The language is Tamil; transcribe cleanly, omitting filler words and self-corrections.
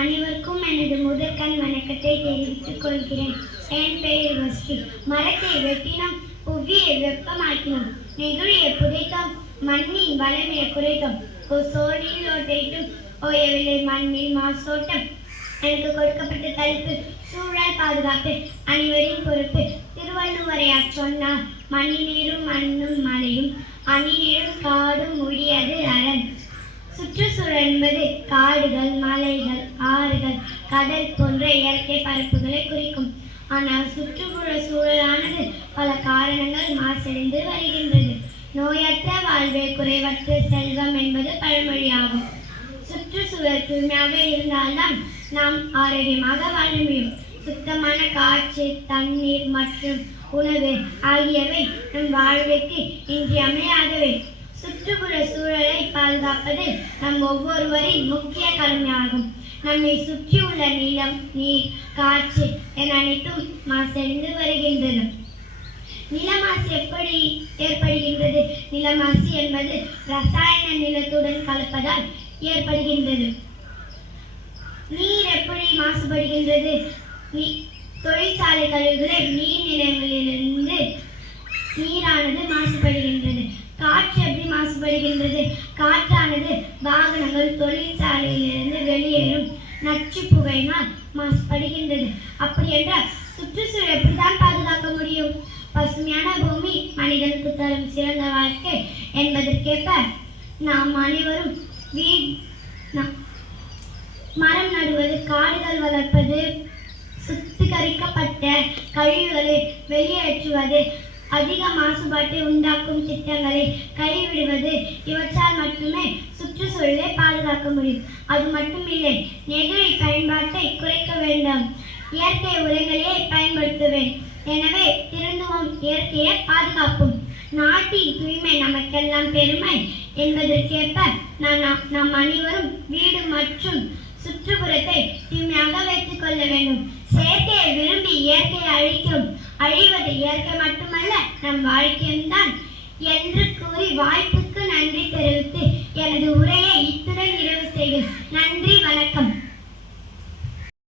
அனைவருக்கும் எனது முதற்கண் வணக்கத்தை தெரிவித்துக் கொள்கிறேன். என் பெயர் வஸ்தி. மரத்தை வெட்டினோம், புவியை வெப்பமாக்கினோம், நெகிழியை புதைத்தோம், மண்ணின் வளமையை குறைத்தோம், சோழில் ஓட்டையிட்டும் ஓயவில்லை மண்ணில் மாசோட்டம். எனக்கு கொடுக்கப்பட்ட தலைப்பு சூழல் பாதுகாப்பு அனைவரின் பொறுப்பு. திருவள்ளுவரையா சொன்னார், மணி நீரும் மண்ணும் மலையும் அணிநீரும் காடும் முடியாது அரண். சுற்றுச்சூழல் என்பது காடுகள், மலைகள், ஆறுகள், கடல் போன்ற இயற்கை பரப்புகளை குறிக்கும். ஆனால் சுற்றுப்புற சூழலானது பல காரணங்கள் மாசடைந்து வருகின்றது. நோயற்ற வாழ்வே குறைவற்ற செல்வம் என்பது பழமொழியாகும். சுற்றுச்சூழல் தூய்மையாக இருந்தால்தான் நாம் ஆரோக்கியமாக வாழ முடியும். சுத்தமான காற்று, தண்ணீர் மற்றும் உணவு ஆகியவை நம் வாழ்விற்கு இன்றியமையாதவை. சுற்றுப்புற சூழலை பாதுகாப்பது நம் ஒவ்வொருவரின் முக்கிய கடமையாகும். நம்மை சுற்றியுள்ள நிலம், நீர், காற்று என அனைத்தும் மாசடைந்து வருகின்றன. நிலமாசு எப்படி ஏற்படுகின்றது? நிலமாசு என்பது ரசாயன நிலத்துடன் கலப்பதால் ஏற்படுகின்றது. நீர் எப்படி மாசுபடுகின்றது? தொழிற்சாலை கழிவுகளை நீர்நிலைகளிலிருந்து நீரானது மாசுபடுகின்றது. காற்று எப்படி மாசுபடுகின்றது? காற்றானது வாகனங்கள், தொழிற்சாலையிலிருந்து வெளியேறும் நச்சு புகையினால் மாசுபடுகின்றது. அப்படி என்றால் சுற்றுச்சூழல் எப்படிதான் பாதுகாக்க முடியும்? பசுமையான பூமி மனிதனுக்கு தரும் சிறந்த வாழ்க்கை என்பதற்கேற்ப நாம் அனைவரும் மரம் நடுவது, காடுகள் வளர்ப்பது, சுத்திகரிக்கப்பட்ட கழிவுகளை வெளியேற்றுவது, அதிக மாசுபாட்டை உண்டாக்கும் திட்டங்களை கைவிடுவது, இவற்றால் மட்டுமே சுற்றுச்சூழலை பாதுகாக்க முடியும். அது மட்டுமில்லை, நெகிழி பயன்பாட்டை குறைக்க வேண்டும், இயற்கை உரங்களையே பயன்படுத்துவேன். எனவே திருந்துவோம், இயற்கையை பாதுகாப்போம். நாட்டின் தூய்மை நமக்கெல்லாம் பெருமை என்பதற்கேற்ப நாம் அனைவரும் வீடு மற்றும் சுற்றுப்புறத்தை தூய்மையாக வைத்துக் கொள்ள வேண்டும். செயற்கையை விரும்பி இயற்கையை அழிவது இயற்கை மட்டுமல்ல, நம் வாழ்க்கையும் தான் என்று கூறி வாய்ப்புக்கு நன்றி தெரிவித்து எனது உரையை இத்துடன் நிறைவு செய்கிறேன். நன்றி, வணக்கம்.